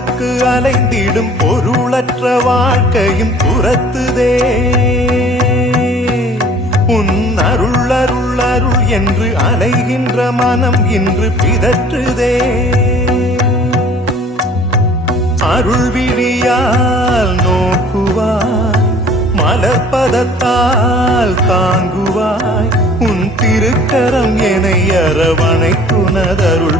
பொருளுக்கு அலைந்திடும் பொருளற்ற வாழ்க்கையும் துரத்துதே. உன் அருள் அருள் அருள் என்று அலைகின்ற மனம் இன்று பிதற்றுதே. அருள் விழியால் நோக்குவாய் மலர்பதத்தால் தாங்குவாய் உன் திருக்கரம் என அரவணைத்துனதருள் பெற